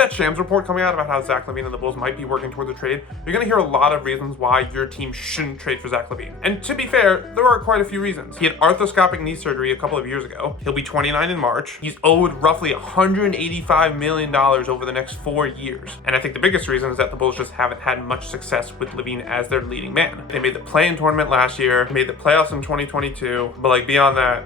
that Shams report coming out about how Zach LaVine and the Bulls might be working towards a trade, you're going to hear a lot of reasons why your team shouldn't trade for Zach LaVine. And to be fair, there are quite a few reasons. He had arthroscopic knee surgery a couple of years ago. He'll be 29 in March. He's owed roughly $185 million over the next 4 years. And I think the biggest reason is that the Bulls just haven't had much success with LaVine as their leading man. They made the play-in tournament last year, made the playoffs in 2022, but like beyond that,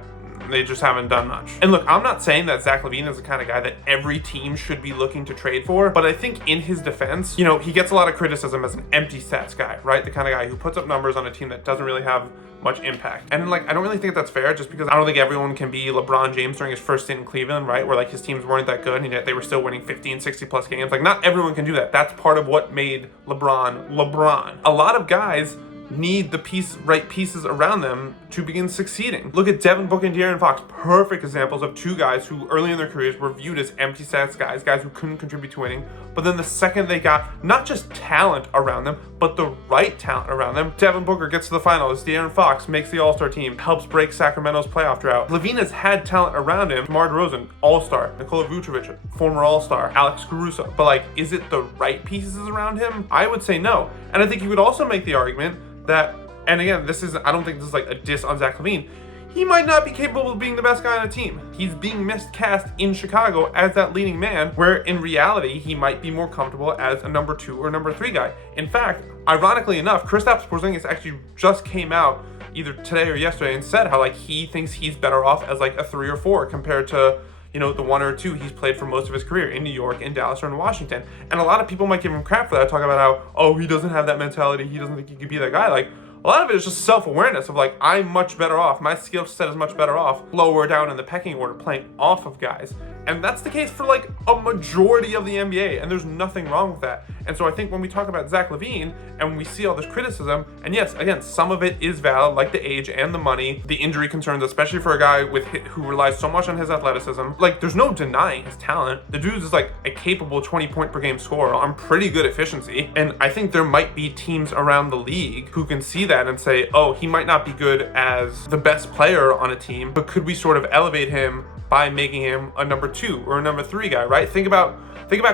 they just haven't done much. And look, I'm not saying that Zach LaVine is the kind of guy that every team should be looking to trade for, but I think in his defense, you know, he gets a lot of criticism as an empty stats guy, right? The kind of guy who puts up numbers on a team that doesn't really have much impact. And like, I don't really think that's fair, just because I don't think everyone can be LeBron James during his first stint in Cleveland, right? Where like his teams weren't that good and yet they were still winning 15, 60 plus games. Like, not everyone can do that. That's part of what made LeBron. A lot of guys need the right pieces around them to begin succeeding. Look at Devin Booker and De'Aaron Fox, perfect examples of two guys who early in their careers were viewed as empty stats guys who couldn't contribute to winning. But then the second they got not just talent around them, but the right talent around them, Devin Booker gets to the finals, De'Aaron Fox makes the All-Star team, helps break Sacramento's playoff drought. LaVine has had talent around him. DeMar DeRozan, All-Star. Nikola Vucevic, former All-Star. Alex Caruso. But like, is it the right pieces around him? I would say no. And I think you would also make the argument that, and again, I don't think this is like a diss on Zach LaVine, he might not be capable of being the best guy on a team. He's being miscast in Chicago as that leading man, where in reality, he might be more comfortable as a number 2 or number 3 guy. In fact, ironically enough, Kristaps Porzingis actually just came out either today or yesterday and said how like he thinks he's better off as like a 3 or 4 compared to, you know, the 1 or 2 he's played for most of his career in New York, in Dallas, or in Washington. And a lot of people might give him crap for that, talking about how, oh, he doesn't have that mentality, he doesn't think he could be that guy. Like, a lot of it is just self-awareness of like, I'm much better off, my skill set is much better off lower down in the pecking order, playing off of guys. And that's the case for like a majority of the NBA, and there's nothing wrong with that. And so I think when we talk about Zach LaVine and when we see all this criticism, and yes, again, some of it is valid, like the age and the money, the injury concerns, especially for a guy who relies so much on his athleticism. Like, there's no denying his talent. The dude is like a capable 20-point per game scorer on pretty good efficiency. And I think there might be teams around the league who can see that and say, oh, he might not be good as the best player on a team, but could we sort of elevate him by making him a number 2 or a number 3 guy, right? Think about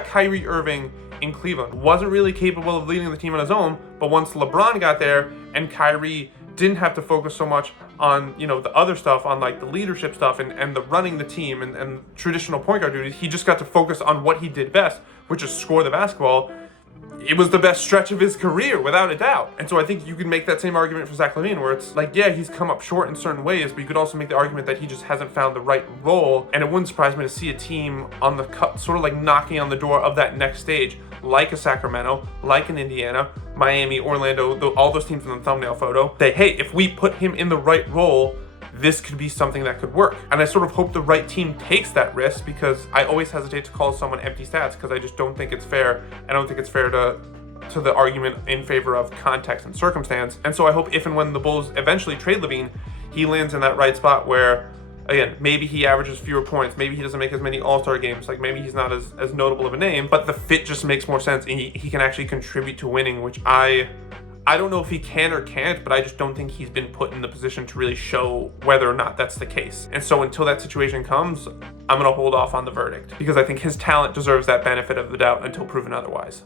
Kyrie Irving in Cleveland. Wasn't really capable of leading the team on his own, but once LeBron got there and Kyrie didn't have to focus so much on, you know, the other stuff, on like the leadership stuff and the running the team and traditional point guard duties, he just got to focus on what he did best, which is score the basketball. It was the best stretch of his career, without a doubt. And so I think you can make that same argument for Zach LaVine, where it's like, yeah, he's come up short in certain ways, but you could also make the argument that he just hasn't found the right role. And it wouldn't surprise me to see a team on the cut, sort of like knocking on the door of that next stage, like a Sacramento, like an Indiana, Miami, Orlando, all those teams in the thumbnail photo, that, hey, if we put him in the right role, this could be something that could work. And I sort of hope the right team takes that risk, because I always hesitate to call someone empty stats, because I just don't think it's fair. I don't think it's fair to the argument in favor of context and circumstance. And so I hope if and when the Bulls eventually trade LaVine, he lands in that right spot where, again, maybe he averages fewer points, maybe he doesn't make as many All-Star games, like maybe he's not as notable of a name, but the fit just makes more sense and he can actually contribute to winning, which I don't know if he can or can't, but I just don't think he's been put in the position to really show whether or not that's the case. And so until that situation comes, I'm going to hold off on the verdict, because I think his talent deserves that benefit of the doubt until proven otherwise.